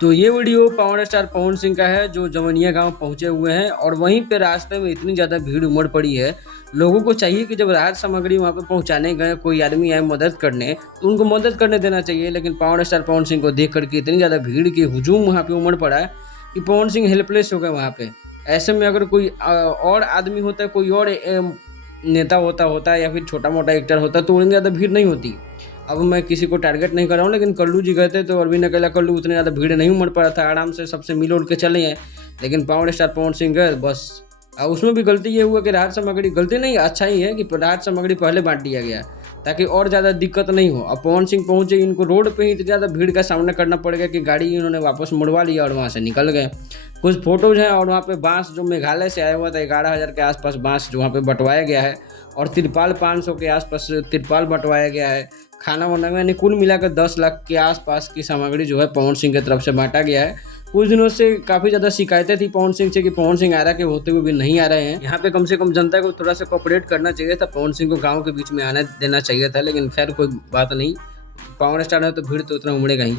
तो ये video power star Pawan Singh का है जो जवनिया गांव पहुंचे हुए हैं और वहीं पे रास्ते में इतनी ज़्यादा भीड़ उमड़ पड़ी है। लोगों को चाहिए कि जब राहत सामग्री वहां पे पहुंचाने गए, कोई आदमी आए मदद करने, तो उनको मदद करने देना चाहिए। लेकिन पावर स्टार पवन सिंह को देख करके इतनी ज़्यादा भीड़ की हुजूम वहाँ पे उमड़ पड़ा है कि पवन सिंह हेल्पलेस हो गए वहाँ पे। ऐसे में अगर कोई और आदमी होता है, कोई और नेता होता है या फिर छोटा मोटा एक्टर होता तो उतनी ज़्यादा भीड़ नहीं होती। अब मैं किसी को टारगेट नहीं कर रहा हूँ, लेकिन कल्लू जी गए थे तो अरविंद अकेला कल्लू उतने ज़्यादा भीड़ नहीं उमड़ पड़ा था, आराम से सबसे मिल उल के चले हैं। लेकिन पावर स्टार पवन सिंह गए बस। और उसमें भी गलती ये हुआ कि राहत सामग्री, गलती नहीं, अच्छा ही है कि राहत सामग्री पहले बांट दिया गया ताकि और ज़्यादा दिक्कत नहीं हो। अब पवन सिंह पहुँचे, इनको रोड पे ही इतना ज़्यादा भीड़ का सामना करना पड़ गया कि गाड़ी इन्होंने वापस मुड़वा लिया और वहाँ से निकल गए। कुछ फोटोज़ हैं और वहाँ पे बांस जो मेघालय से आया हुआ था 11,000 के आसपास बांस जो वहाँ पे बंटवाया गया है, और तिरपाल 500 के आसपास तिरपाल बंटवाया गया है। खाना वाना यानी कुल मिलाकर 10 लाख के आसपास की सामग्री जो है पवन सिंह की तरफ से बांटा गया है। कुछ दिनों से काफ़ी ज़्यादा शिकायतें थी पवन सिंह से कि पवन सिंह आरा के होते हुए भी नहीं आ रहे हैं। यहाँ पे कम से कम जनता को थोड़ा सा कोऑपरेट करना चाहिए था, पवन सिंह को गाँव के बीच में आने देना चाहिए था। लेकिन खैर कोई बात नहीं, पावर स्टार है तो भीड़ तो उतना उमड़ेगा ही।